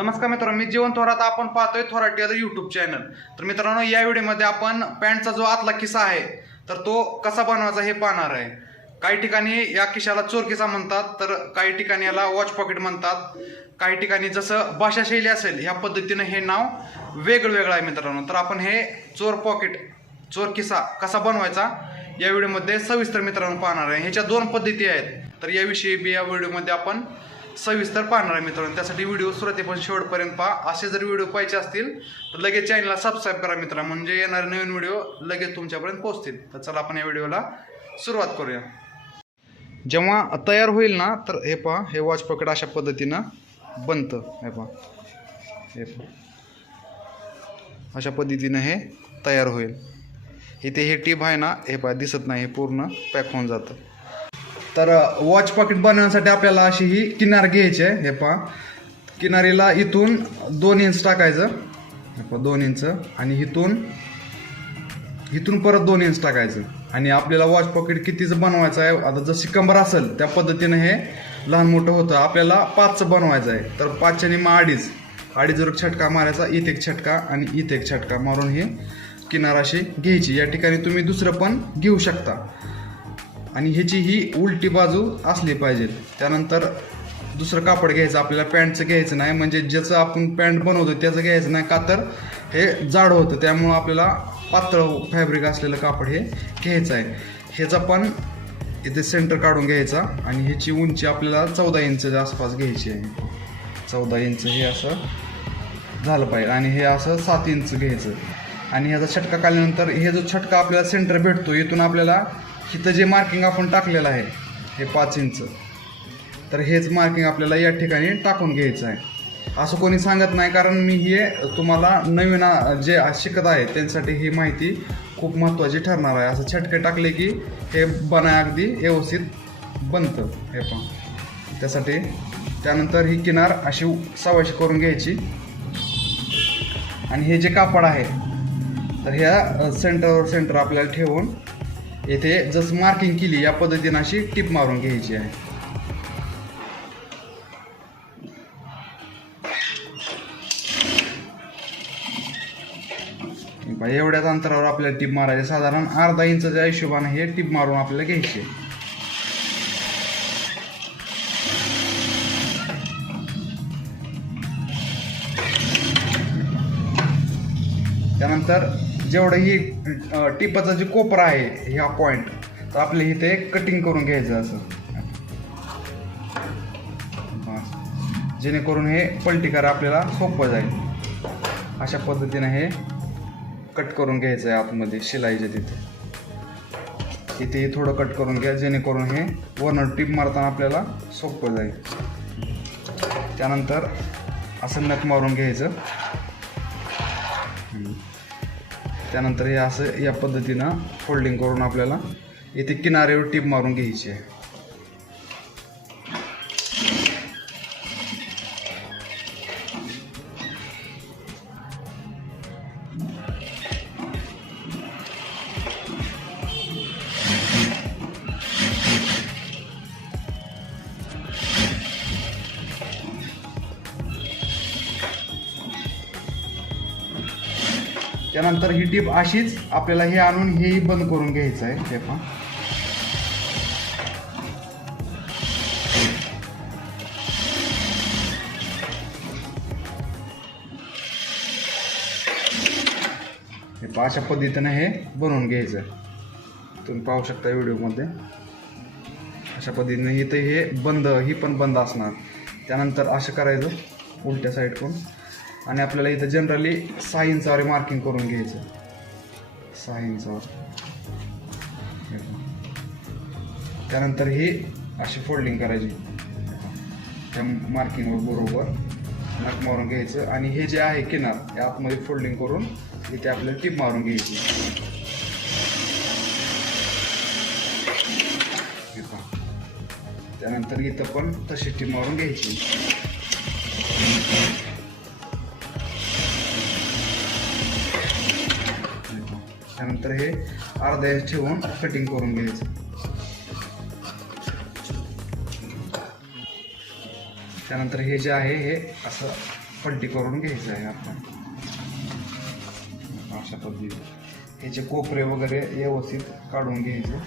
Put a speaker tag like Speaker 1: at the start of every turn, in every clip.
Speaker 1: नमस्कार मित्रांनो मी जीवन थोरात आपण पाहतोय थोराट आता युट्यूब चॅनल तर मित्रांनो या व्हिडिओमध्ये आपण पॅन्टचा जो आतला किस्सा आहे तर तो कसा बनवायचा हे पाहणार आहे. काही ठिकाणी या किशाला चोर किसा म्हणतात तर काही ठिकाणी याला वॉच पॉकेट म्हणतात. काही ठिकाणी जसं भाषाशैली असेल ह्या पद्धतीनं हे नाव वेगळं वेगळं आहे मित्रांनो. तर आपण हे चोर पॉकेट चोर किसा कसा बनवायचा या व्हिडिओमध्ये सविस्तर मित्रांनो पाहणार आहे. ह्याच्या दोन पद्धती आहेत. तर याविषयी बी या व्हिडिओमध्ये आपण सविस्तर पाहणार आहे मित्रांनो. त्यासाठी व्हिडिओ सुरुवातीपासून शेवटपर्यंत पहा. असे जर व्हिडिओ पाहिजे असतील तर लगेच चॅनलला सबस्क्राईब करा मित्रा म्हणजे येणारे नवीन व्हिडिओ लगेच तुमच्यापर्यंत पोहोचतील. तर चला आपण या व्हिडिओला सुरुवात करूया. जेव्हा तयार होईल ना तर हे पहा हे वॉच पॉकेट अशा पद्धतीनं बनतं. हे पहा. हे पहा. अशा पद्धतीनं हे तयार होईल. इथे हे टीप आहे ना हे पहा दिसत नाही हे पूर्ण पॅक होऊन जातं. तर वॉच पॉकेट बनवण्यासाठी आपल्याला अशी ही किनार घ्यायची आहे. हे पहा. किनारीला इथून दोन इंच टाकायचं. हे पहा दोन इंच आणि इथून इथून परत दोन इंच टाकायचं. आणि आपल्याला वॉच पॉकेट कितीचं बनवायचं आहे? आता जशी कंबर असेल त्या पद्धतीनं हे लहान मोठं होतं. आपल्याला पाचचं बनवायचं आहे. तर पाचच्या निमा अडीच. अडीच एक छटका मारायचा इथे एक छटका आणि इथे एक छटका मारून ही किनार अशी घ्यायची. या ठिकाणी तुम्ही दुसरं पण घेऊ शकता. आणि ह्याची ही उलटी बाजू असली पाहिजे. त्यानंतर दुसरं कापड घ्यायचं आपल्याला पॅन्टचं घ्यायचं नाही. म्हणजे ज्याचं आपण पॅन्ट बनवतो त्याचं घ्यायचं नाही का तर हे जाड होतं. त्यामुळं आपल्याला पातळ फॅब्रिक असलेलं कापड हे घ्यायचं आहे. ह्याचा पण इथे सेंटर काढून घ्यायचा आणि ह्याची उंची आपल्याला चौदा इंचच्या आसपास घ्यायची आहे. चौदा इंच हे असं झालं पाहिजे आणि हे असं सात इंच घ्यायचं. आणि ह्याचा छटका काढल्यानंतर हे जो छटका आपल्याला सेंटर भेटतो इथून आपल्याला इथं जे मार्किंग आपण टाकलेलं आहे हे पाच इंच तर हेच मार्किंग आपल्याला या ठिकाणी टाकून घ्यायचं आहे. असं कोणी सांगत नाही कारण मी हे तुम्हाला नवीन जे शिकत आहे त्यांसाठी ही माहिती खूप महत्त्वाची ठरणार आहे. असं छटके टाकले की हे बनाय अगदी व्यवस्थित बनतं हे पण. त्यासाठी त्यानंतर ही किनार अशी सवाशी करून घ्यायची. आणि हे जे कापड आहे तर ह्या सेंटरवर सेंटर आपल्याला ठेवून येथे जसं मार्किंग केली या पद्धतीनं अशी टिप मारून घ्यायची आहे. एवढ्याच अंतरावर आपल्याला टिप मारायची. साधारण अर्धा इंचच्या हिशोबाने हे टिप मारून आपल्याला घ्यायची. त्यानंतर जेवढं ही टिपाचा जे कोपरा आहे ह्या पॉइंट तर आपल्या इथे कटिंग करून घ्यायचं असं. जेणेकरून हे पलटी करा आपल्याला सोपं जाईल. अशा पद्धतीने हे कट करून घ्यायचं आहे आतमध्ये शिलाईच्या तिथे. इथे थोडं कट करून घ्या जेणेकरून हे वरनं टीप मारताना आपल्याला सोपं जाईल. त्यानंतर असं नख मारून घ्यायचं. त्यानंतर हे असं या पद्धतीनं फोल्डिंग करून आपल्याला इथे किनाऱ्यावर टीप मारून घ्यायची आहे. त्यानंतर ही टीप अशीच आपल्याला हे आणून हेही बंद करून घ्यायचं आहे ते पण. हे अशा पद्धतीनं हे बनवून घ्यायचं. आहे तुम्ही पाहू शकता व्हिडिओमध्ये. अशा पद्धतीनं इथे हे बंद ही पण बंद असणार. त्यानंतर असं करायचं उलट्या साईडकडून आणि आपल्याला इथं जनरली सहा इंचावर मार्किंग करून घ्यायचं. सहा इंचावर त्यानंतर ही अशी फोल्डिंग करायची. त्या मार्किंगवर बरोबर नक मारून घ्यायचं. आणि हे जे आहे किनार हे आतमध्ये फोल्डिंग करून इथे आपल्याला टीप मारून घ्यायची. त्यानंतर इथं पण तशी टीप मारून घ्यायची. त्यानंतर हे अर्धा इंच ठेवून कटिंग करून घ्यायचं. त्यानंतर हे जे आहे हे असं पलटी करून घ्यायचं आहे आपण. अशा पद्धतीने. ह्याचे कोपरे वगैरे व्यवस्थित काढून घ्यायचे.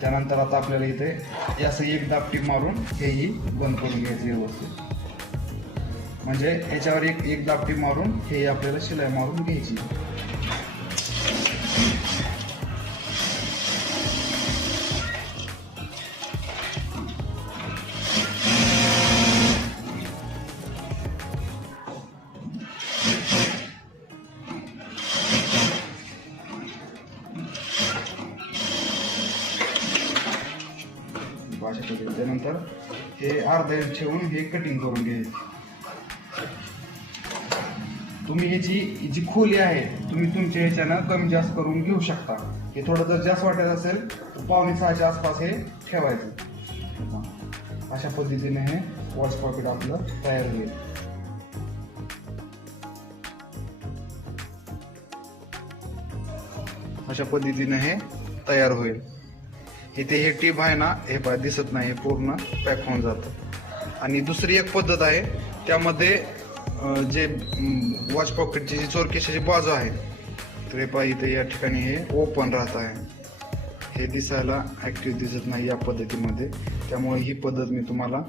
Speaker 1: त्यानंतर आता आपल्याला इथे असं एक दापटी मारून हेही बंद करून घ्यायचं व्यवस्थित. म्हणजे याच्यावर एक एक दापटी मारून हे आपल्याला शिलाई मारून घ्यायची. अशा पद्धतीने त्यानंतर हे अर्धा इंच ठेवून हे कटिंग करून घ्यायचे. तुम्ही ह्याची जी खोली आहे तुम्ही तुमच्या ह्याच्यानं कमी जास्त करून घेऊ शकता. हे थोडं जर जास्त वाटत असेल तर पावणे सहाच्या आसपास हे ठेवायचं. अशा पद्धतीने हे वॉच पॉकेट आपलं तयार होईल. अशा पद्धतीने हे तयार होईल. इथे हे टीप आहे ना हे पाय दिसत नाही हे पूर्ण पॅक होऊन जातं. आणि दुसरी एक पद्धत आहे त्यामध्ये जे वॉच पॉकेटची जी चोरकेशाची बाजू आहे तर हे पहा इथे या ठिकाणी हे ओपन राहत आहे. हे दिसायला ॲक्टिव्ह दिसत नाही या पद्धतीमध्ये. त्यामुळे ही पद्धत मी तुम्हाला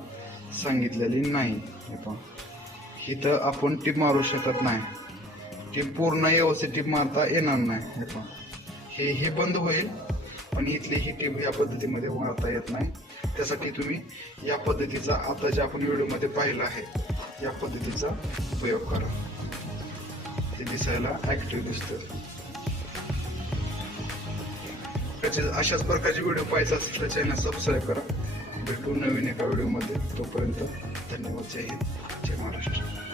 Speaker 1: सांगितलेली नाही. हे पहा. इथं आपण टीप मारू शकत नाही. टीप पूर्ण व्यवस्थित टीप मारता येणार नाही. हे पहा. हे हे बंद होईल पण इथली ही टीप या पद्धतीमध्ये मारता येत नाही. त्यासाठी तुम्ही या पद्धतीचा आता जे आपण व्हिडिओमध्ये पाहिलं आहे या पद्धतीचा उपयोग करा. ते दिसायला ऍक्टिव्ह दिसतं. अशाच प्रकारचे व्हिडिओ पाहायचा असेल तर चॅनल सबस्क्राईब करा. भेटू नवीन एका व्हिडिओमध्ये तोपर्यंत धन्यवाद. जय हिंद.